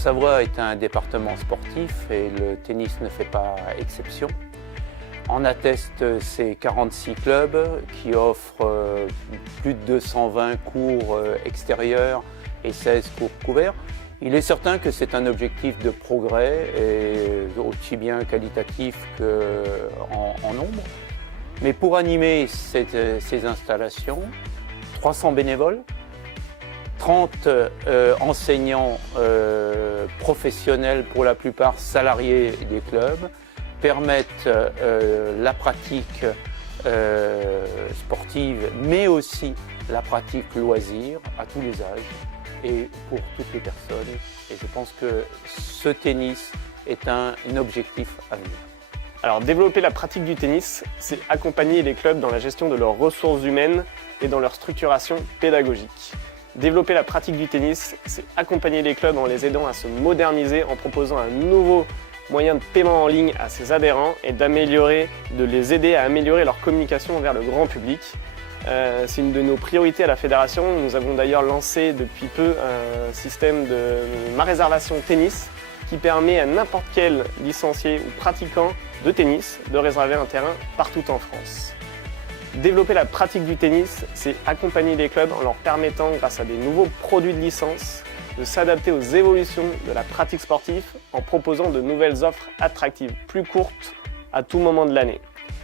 Haute-Savoie est un département sportif et le tennis ne fait pas exception. En attestent ces 46 clubs qui offrent plus de 220 cours extérieurs et 16 cours couverts. Il est certain que c'est un objectif de progrès, et aussi bien qualitatif qu'en nombre. Mais pour animer ces installations, 300 bénévoles, 30 enseignants professionnels, pour la plupart salariés des clubs, permettent la pratique sportive, mais aussi la pratique loisir à tous les âges et pour toutes les personnes. Et je pense que ce tennis est un objectif à venir. Alors, développer la pratique du tennis, c'est accompagner les clubs dans la gestion de leurs ressources humaines et dans leur structuration pédagogique. Développer la pratique du tennis, c'est accompagner les clubs en les aidant à se moderniser en proposant un nouveau moyen de paiement en ligne à ses adhérents et de les aider à améliorer leur communication vers le grand public. C'est une de nos priorités à la fédération. Nous avons d'ailleurs lancé depuis peu un système de ma réservation tennis qui permet à n'importe quel licencié ou pratiquant de tennis de réserver un terrain partout en France. Développer la pratique du tennis, c'est accompagner les clubs en leur permettant, grâce à des nouveaux produits de licence, de s'adapter aux évolutions de la pratique sportive en proposant de nouvelles offres attractives, plus courtes à tout moment de l'année.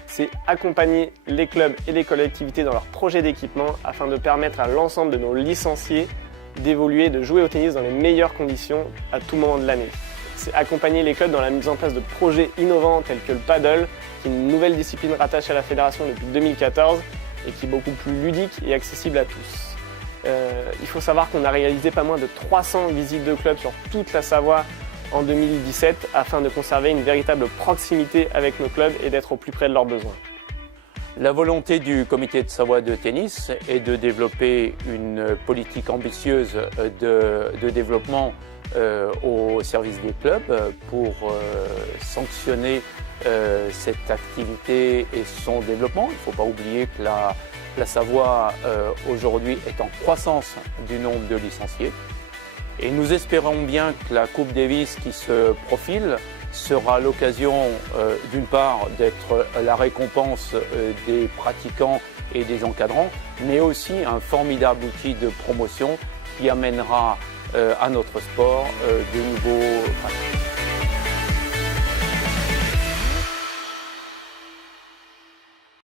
C'est accompagner les clubs et les collectivités dans leurs projets d'équipement afin de permettre à l'ensemble de nos licenciés d'évoluer, de jouer au tennis dans les meilleures conditions à tout moment de l'année. C'est accompagner les clubs dans la mise en place de projets innovants tels que le paddle, qui est une nouvelle discipline rattachée à la fédération depuis 2014 et qui est beaucoup plus ludique et accessible à tous. Il faut savoir qu'on a réalisé pas moins de 300 visites de clubs sur toute la Savoie en 2017 afin de conserver une véritable proximité avec nos clubs et d'être au plus près de leurs besoins. La volonté du comité de Savoie de tennis est de développer une politique ambitieuse de développement au service des clubs pour sanctionner cette activité et son développement. Il ne faut pas oublier que la Savoie aujourd'hui est en croissance du nombre de licenciés. Et nous espérons bien que la Coupe Davis qui se profile sera l'occasion d'une part d'être la récompense des pratiquants et des encadrants, mais aussi un formidable outil de promotion qui amènera à notre sport de nouveaux pratiquants.